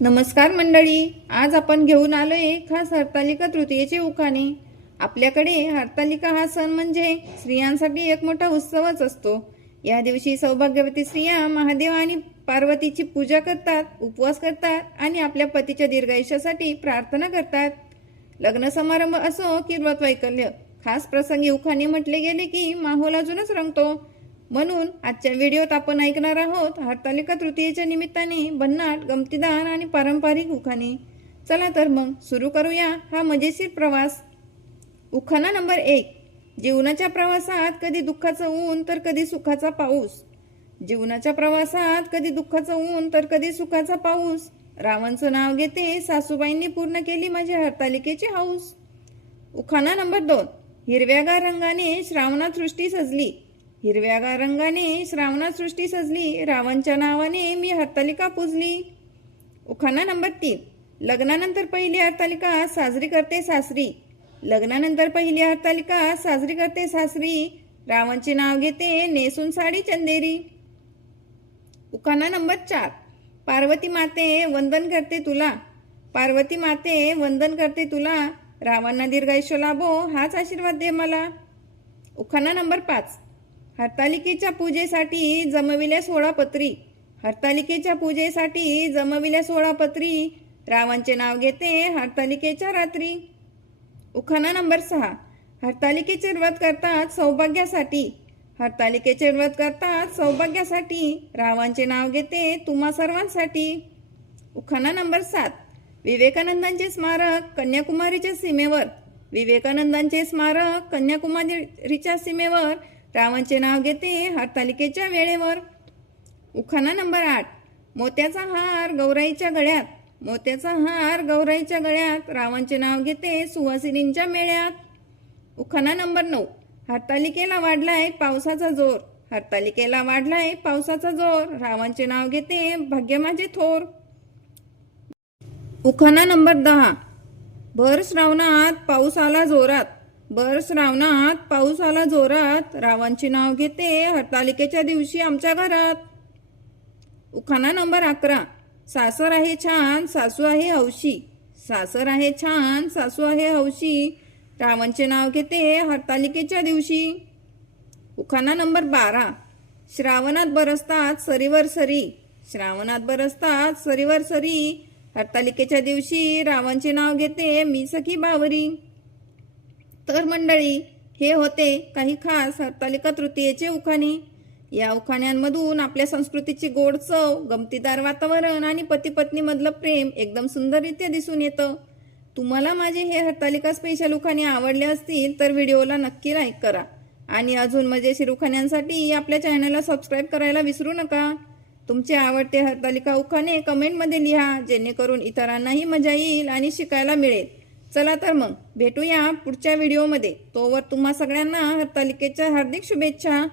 नमस्कार मंडळी आज आपण घेऊन आलो आहे खास हरतालिका तृतीयेचे उखाणे. आपल्याकडे हरतालिका हा सण म्हणजे स्त्रियांसाठी एक मोठा उत्सवच असतो. या दिवशी सौभाग्यवती स्त्रिया महादेव आणि पार्वतीची पूजा करतात उपवास करतात आणि आपल्या पतीच्या दीर्घायुष्यासाठी प्रार्थना करतात. लग्न समारंभ असो की व्रतवैकल्य खास प्रसंगी उखाणे म्हटले गेले की माहोल अजूनच रंगतो. म्हणून आजच्या व्हिडिओत आपण ऐकणार आहोत हरतालिका तृतीयेच्या निमित्ताने भन्नाट गमतीदार आणि पारंपरिक उखाणे. चला तर मग सुरू करूया हा मजेशीर प्रवास. उखाणा नंबर एक. जीवनाच्या प्रवासात कधी दुःखाचं ऊन तर कधी सुखाचा पाऊस. जीवनाच्या प्रवासात कधी दुःखाचं ऊन तर कधी सुखाचा पाऊस. रावणचं नाव घेते सासूबाईंनी पूर्ण केली माझ्या हरतालिकेची हाऊस. उखाणा नंबर दोन. हिरव्यागार रंगाने श्रावणात सृष्टी सजली. हिरव्यागार रंगाने श्रावणात सृष्टी सजली रावणच्या नावाने मी हरतालिका पूजली. उखाणा नंबर तीन. लग्नानंतर पहिली हरतालिका साजरी करते सासरी. लग्नानंतर पहिली हरतालिका साजरी करते सासरी. रावणचे नाव घेते नेसून साडी चंदेरी. उखाणा नंबर चार. पार्वती माते वंदन करते तुला. पार्वती माते वंदन करते तुला. रावांना दीर्घायुष्य लाभो हाच आशीर्वाद दे मला. उखाणा नंबर पाच. हरतालिकेच्या पूजेसाठी जमविल्या सोळा पत्री. हरतालिकेच्या पूजेसाठी जमविल्या सोळा पत्री. रावांचे नाव घेते हरतालिकेच्या रात्री. उखाणा नंबर सहा. हरतालिकेचे व्रत करतात सौभाग्यासाठी. हरतालिकेचे व्रत करतात सौभाग्यासाठी. रावांचे नाव घेते तुम्हा सर्वांसाठी. उखाणा नंबर सात. विवेकानंदांचे स्मारक कन्याकुमारीच्या सीमेवर. विवेकानंदांचे स्मारक कन्याकुमारीच्या सीमेवर. रावांचे नाव घेते हरतालिकेच्या वेळेवर. उखाणा नंबर आठ. मोत्याचा हार गौराईच्या गळ्यात. मोत्याचा हार गौराईच्या गळ्यात. रावांचे नाव घेते सुवासिनींच्या मेळ्यात. उखाणा नंबर नऊ. हरतालिकेला वाढलाय पावसाचा जोर. हरतालिकेला वाढलाय पावसाचा जोर. रावांचे नाव घेते भाग्य माझे थोर. उखाणा नंबर दहा. भर श्रावणात पाऊस आला जोरात. बर श्रावणात पाऊस आला जोरात. रावांचे नाव घेते. हरतालिकेच्या दिवशी आमच्या घरात. उखाणा नंबर अकरा. सासर आहे छान सासू आहे हौशी. सासर आहे छान सासू आहे हौशी. रावणचे नाव घेते. हरतालिकेच्या दिवशी. उखाणा नंबर बारा. श्रावणात बरसतात सरीवर सरी. श्रावणात बरसतात सरीवर सरी. हरतालिकेच्या दिवशी रावणचे नाव घेते मी सखी बावरी. तर मंडळी हे होते काही खास हरतालिका तृतीयेचे उखाणे. या उखाण्यांमधून आपल्या संस्कृतीची गोड चव गमतीदार वातावरण आणि पती पत्नी मधलं प्रेम एकदम सुंदररित्या दिसून येतं. तुम्हाला माझे हे हरतालिका स्पेशल उखाणे आवडले असतील तर व्हिडिओला नक्की लाईक करा. आणि अजून मजेशीर उखाण्यांसाठी आपल्या चॅनलला सबस्क्राईब करायला विसरू नका. तुमचे आवडते हरतालिका उखाणे कमेंटमध्ये लिहा जेणेकरून इतरांनाही मजा येईल आणि शिकायला मिळेल. चला तर मग भेटूया पुढच्या व्हिडिओमध्ये. तोवर तुम्हा सगळ्यांना हरतालिकेच्या हार्दिक शुभेच्छा.